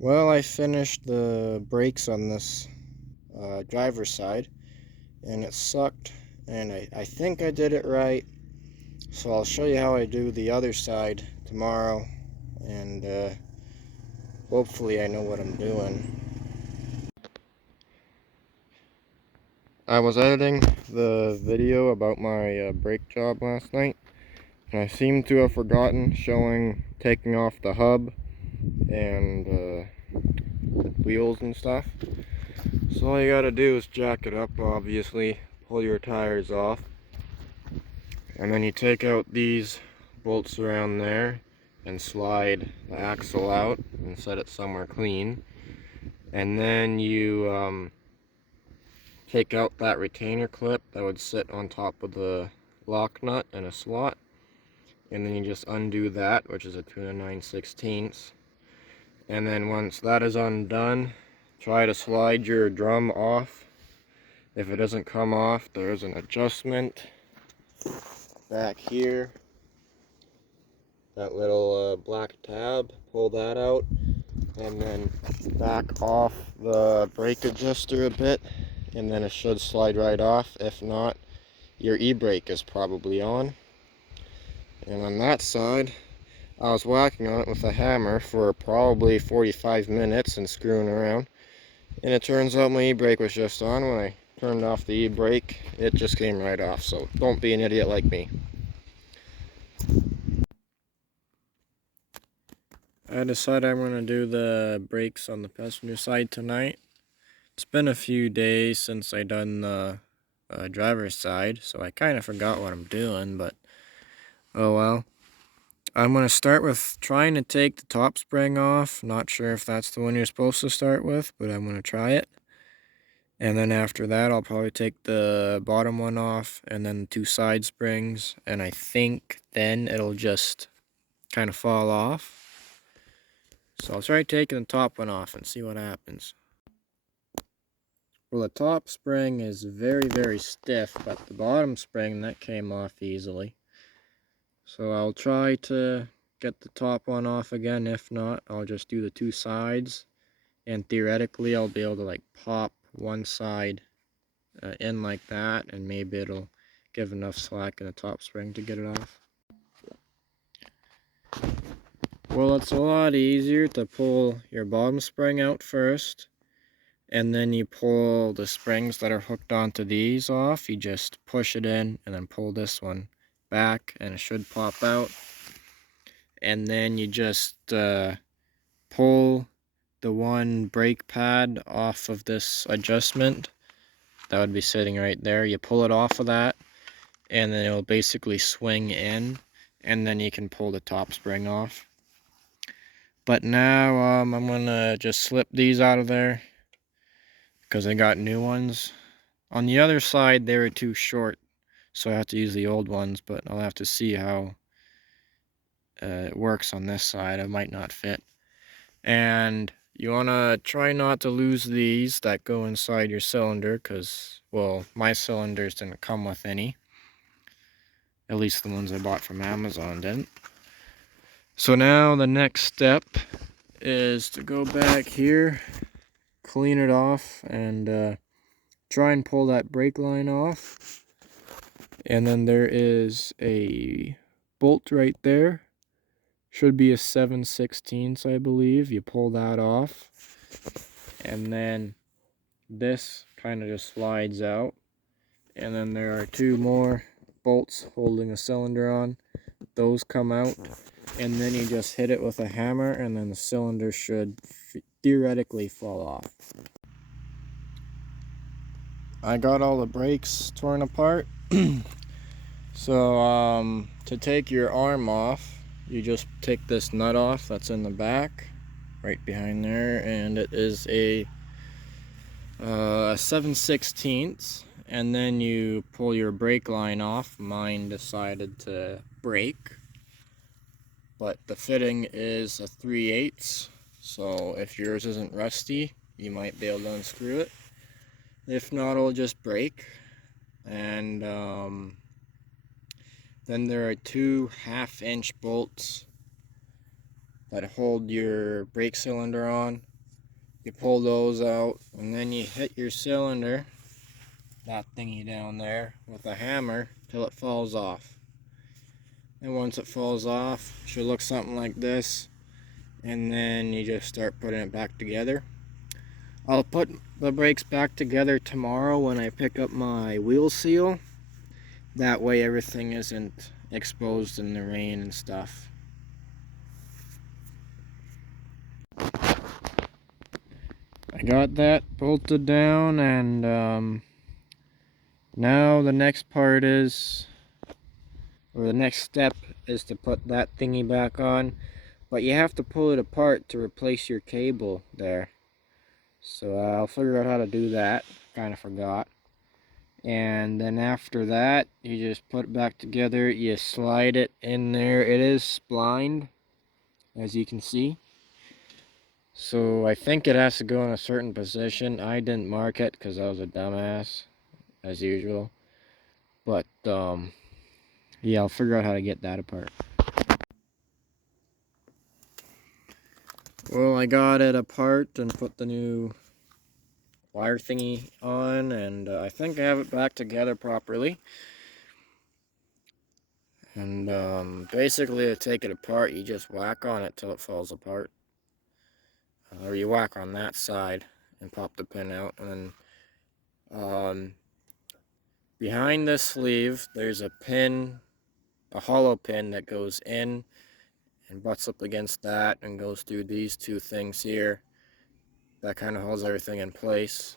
Well, I finished the brakes on this driver's side, and it sucked, and I think I did it right. So I'll show you how I do the other side tomorrow, and hopefully I know what I'm doing. I was editing the video about my brake job last night, and I seem to have forgotten showing taking off the hub and the wheels and stuff. So all you gotta do is jack it up, obviously, pull your tires off, and then you take out these bolts around there and slide the axle out and set it somewhere clean. And then you take out that retainer clip that would sit on top of the lock nut in a slot, and then you just undo that, which is a 2 9/16. And then once that is undone, try to slide your drum off. If it doesn't come off, there's an adjustment back here, that little black tab. Pull that out and then back off the brake adjuster a bit, and then it should slide right off. If not, your e-brake is probably on. And on that side, I was whacking on it with a hammer for probably 45 minutes and screwing around, and it turns out my e-brake was just on. When I turned off the e-brake, it just came right off. So don't be an idiot like me. I decided I'm going to do the brakes on the passenger side tonight. It's been a few days since I done the driver's side, so I kind of forgot what I'm doing, but oh well. I'm going to start with trying to take the top spring off. Not sure if that's the one you're supposed to start with, but I'm going to try it. And then after that, I'll probably take the bottom one off and then the two side springs, and I think then it'll just kind of fall off. So I'll try taking the top one off and see what happens. Well, the top spring is very, very stiff, but the bottom spring, that came off easily. So I'll try to get the top one off again. If not, I'll just do the two sides, and theoretically I'll be able to like pop one side in like that, and maybe it'll give enough slack in the top spring to get it off. Well, it's a lot easier to pull your bottom spring out first, and then you pull the springs that are hooked onto these off. You just push it in and then pull this one back, and it should pop out. And then you just pull the one brake pad off of this adjustment that would be sitting right there. You pull it off of that, and then it'll basically swing in, and then you can pull the top spring off. But now I'm gonna just slip these out of there because I got new ones. On the other side, they were too short, so I have to use the old ones, but I'll have to see how it works on this side. It might not fit. And you want to try not to lose these that go inside your cylinder, because, well, my cylinders didn't come with any. At least the ones I bought from Amazon didn't. So now the next step is to go back here, clean it off, and try and pull that brake line off. And then there is a bolt right there. Should be a 7/16, I believe. You pull that off, and then this kind of just slides out. And then there are two more bolts holding a cylinder on. Those come out, and then you just hit it with a hammer, and then the cylinder should theoretically fall off. I got all the brakes torn apart. So to take your arm off, you just take this nut off that's in the back right behind there, and it is a 7/16, and then you pull your brake line off. Mine decided to break, but the fitting is a 3/8, so if yours isn't rusty, you might be able to unscrew it. If not, it'll just break. And then there are two 1/2 inch bolts that hold your brake cylinder on. You pull those out, and then you hit your cylinder, that thingy down there, with a hammer till it falls off. And once it falls off, it should look something like this. And then you just start putting it back together. I'll put the brakes back together tomorrow when I pick up my wheel seal. That way everything isn't exposed in the rain and stuff. I got that bolted down, and now the next part is, or the next step is to put that thingy back on. But you have to pull it apart to replace your cable there. So I'll figure out how to do that. Kind of forgot. And then after that, you just put it back together. You slide it in there. It is splined, as you can see. So I think it has to go in a certain position. I didn't mark it because I was a dumbass, as usual. But yeah, I'll figure out how to get that apart. Well, I got it apart and put the new wire thingy on, and I think I have it back together properly. And basically to take it apart, you just whack on it till it falls apart. Or you whack on that side and pop the pin out, and then behind this sleeve there's a pin, a hollow pin that goes in and butts up against that and goes through these two things here. That kind of holds everything in place.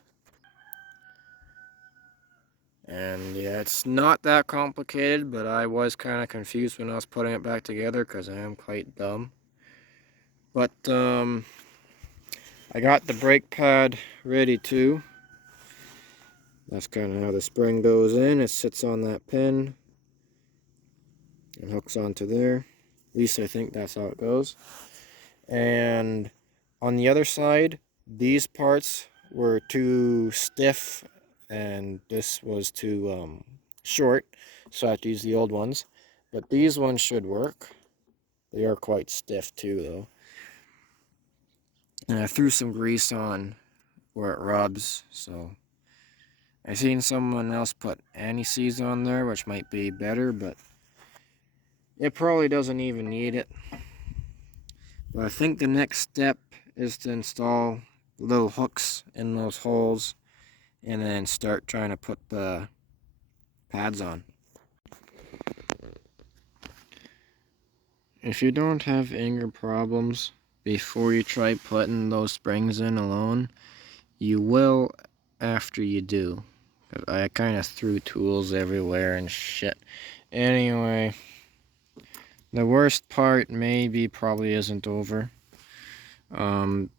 And yeah, it's not that complicated, but I was kind of confused when I was putting it back together because I am quite dumb. But I got the brake pad ready too. That's kind of how the spring goes in. It sits on that pin and hooks onto there. At least I think that's how it goes. And on the other side, these parts were too stiff and this was too short, so I had to use the old ones. But these ones should work. They are quite stiff too, though. And I threw some grease on where it rubs, so I seen someone else put anti-seize on there, which might be better, but it probably doesn't even need it. But I think the next step is to install little hooks in those holes and then start trying to put the pads on. If you don't have anger problems before you try putting those springs in alone, you will after you do. I kind of threw tools everywhere and shit. Anyway, the worst part probably isn't over.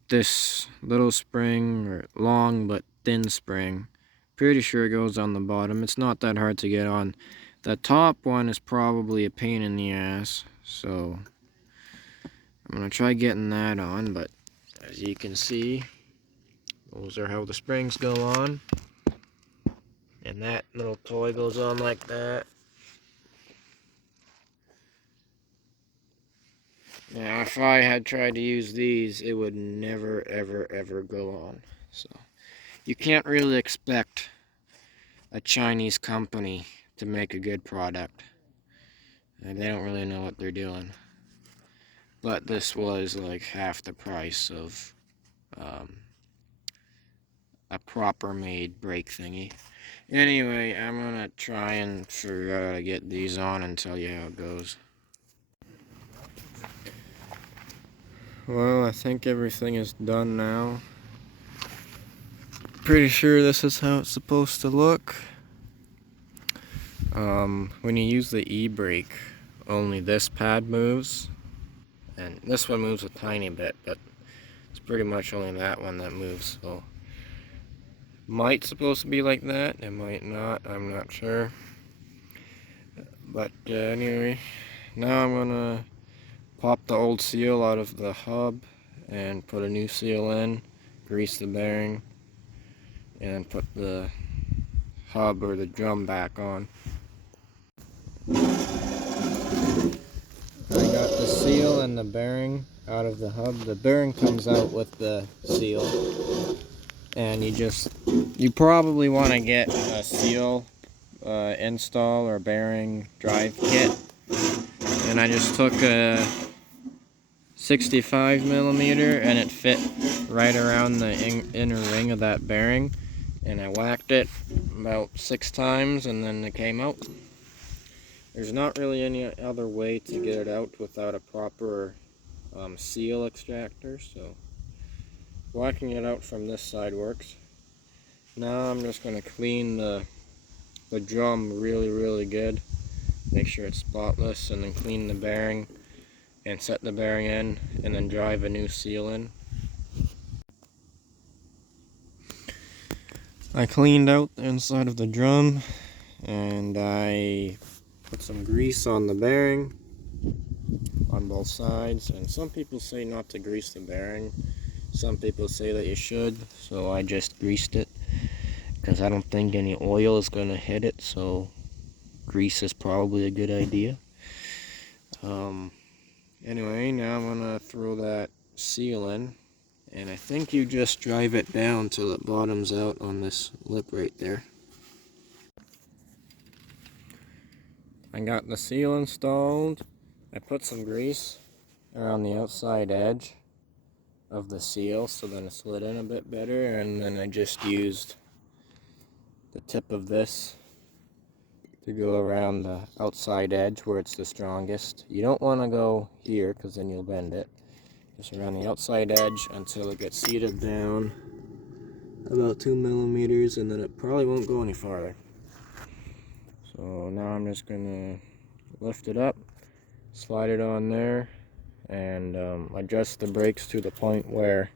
This little spring, or long but thin spring, pretty sure it goes on the bottom. It's not that hard to get on. The top one is probably a pain in the ass, so I'm gonna try getting that on, but as you can see, those are how the springs go on. And that little toy goes on like that. Now, if I had tried to use these, it would never, ever, ever go on. So, you can't really expect a Chinese company to make a good product. And they don't really know what they're doing. But this was like half the price of a proper made brake thingy. Anyway, I'm gonna try and figure out how to get these on and tell you how it goes. Well, I think everything is done now. Pretty sure this is how it's supposed to look. When you use the e-brake, only this pad moves. And this one moves a tiny bit, but it's pretty much only that one that moves. So, might supposed to be like that, it might not, I'm not sure. But anyway, now I'm gonna pop the old seal out of the hub and put a new seal in, grease the bearing, and put the hub or the drum back on. I got the seal and the bearing out of the hub. The bearing comes out with the seal, and you probably want to get a seal install or bearing drive kit. And I just took a 65 millimeter and it fit right around the inner ring of that bearing, and I whacked it about 6 times and then it came out. There's not really any other way to get it out without a proper seal extractor, so whacking it out from this side works. Now I'm just going to clean the drum really good, make sure it's spotless, and then clean the bearing and set the bearing in, and then drive a new seal in. I cleaned out the inside of the drum, and I put some grease on the bearing on both sides. And some people say not to grease the bearing, some people say that you should, so I just greased it because I don't think any oil is going to hit it, so grease is probably a good idea. Anyway, now I'm going to throw that seal in, and I think you just drive it down till it bottoms out on this lip right there. I got the seal installed. I put some grease around the outside edge of the seal so then it slid in a bit better, and then I just used the tip of this to go around the outside edge where it's the strongest. You don't want to go here because then you'll bend it. Just around the outside edge until it gets seated down about 2 millimeters, and then it probably won't go any farther. So now I'm just going to lift it up, slide it on there, and adjust the brakes to the point where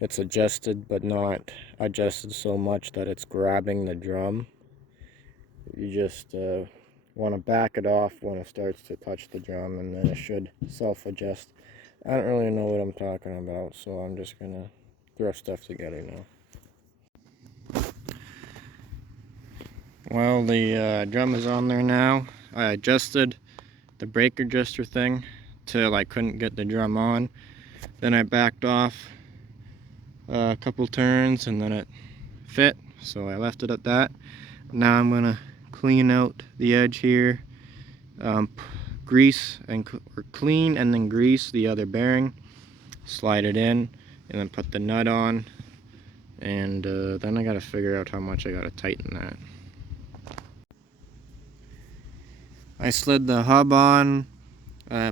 it's adjusted but not adjusted so much that it's grabbing the drum. You just want to back it off when it starts to touch the drum, and then it should self-adjust. I don't really know what I'm talking about, so I'm just going to throw stuff together now. Well, the drum is on there now. I adjusted the brake adjuster thing till I couldn't get the drum on. Then I backed off a couple turns and then it fit, so I left it at that. Now I'm going to clean out the edge here, grease or clean and then grease the other bearing, slide it in, and then put the nut on, and then I got to figure out how much I got to tighten that. I slid the hub on,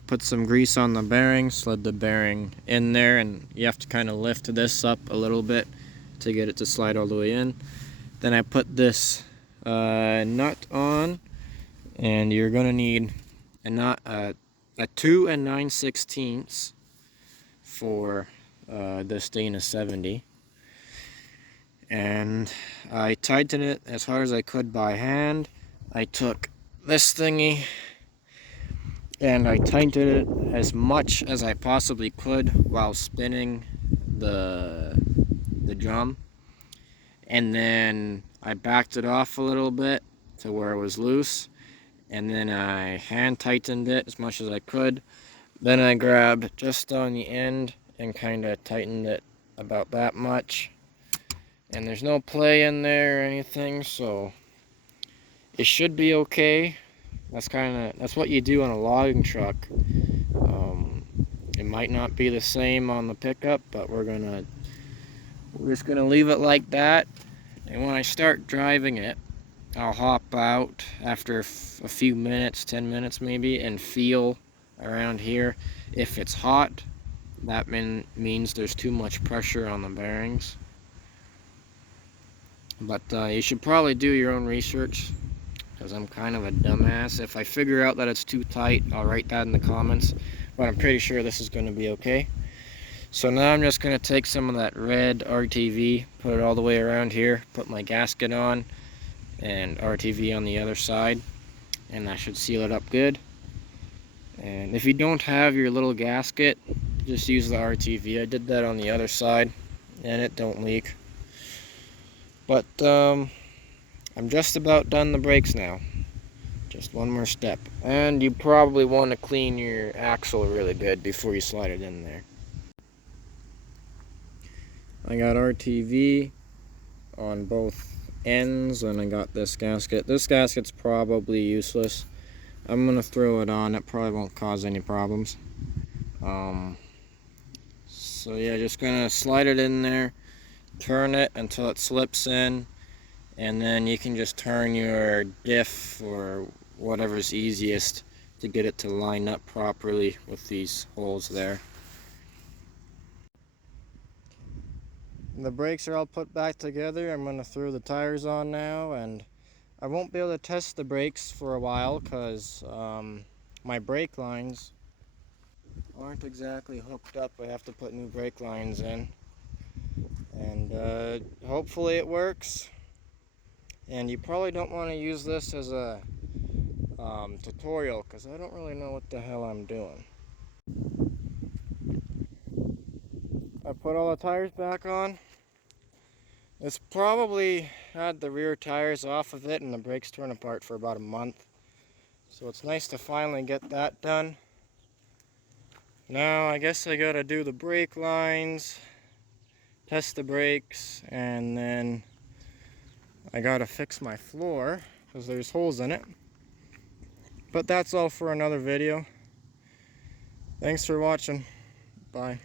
put some grease on the bearing, slid the bearing in there, and you have to kind of lift this up a little bit to get it to slide all the way in. Then I put this nut on, and you're going to need a 2 9/16 for this Dana 70. And I tightened it as hard as I could by hand. I took this thingy and I tightened it as much as I possibly could while spinning the drum, and then I backed it off a little bit to where it was loose, and then I hand tightened it as much as I could. Then I grabbed just on the end and kind of tightened it about that much, and there's no play in there or anything, so it should be okay. That's what you do on a logging truck. It might not be the same on the pickup, but we're just gonna leave it like that. And when I start driving it, I'll hop out after a few minutes, 10 minutes maybe, and feel around here. If it's hot, that means there's too much pressure on the bearings. But you should probably do your own research, because I'm kind of a dumbass. If I figure out that it's too tight, I'll write that in the comments, but I'm pretty sure this is going to be okay. So now I'm just going to take some of that red RTV, put it all the way around here, put my gasket on, and RTV on the other side, and that should seal it up good. And if you don't have your little gasket, just use the RTV. I did that on the other side, and it don't leak. But I'm just about done the brakes now. Just one more step. And you probably want to clean your axle really good before you slide it in there. I got RTV on both ends, and I got this gasket. This gasket's probably useless. I'm going to throw it on. It probably won't cause any problems. So yeah, just going to slide it in there, turn it until it slips in, and then you can just turn your diff or whatever's easiest to get it to line up properly with these holes there. The brakes are all put back together. I'm going to throw the tires on now, and I won't be able to test the brakes for a while because my brake lines aren't exactly hooked up. I have to put new brake lines in, and hopefully it works. And you probably don't want to use this as a tutorial because I don't really know what the hell I'm doing. I put all the tires back on. It's probably had the rear tires off of it and the brakes torn apart for about a month. So it's nice to finally get that done. Now I guess I gotta do the brake lines, test the brakes, and then I gotta fix my floor because there's holes in it. But that's all for another video. Thanks for watching. Bye.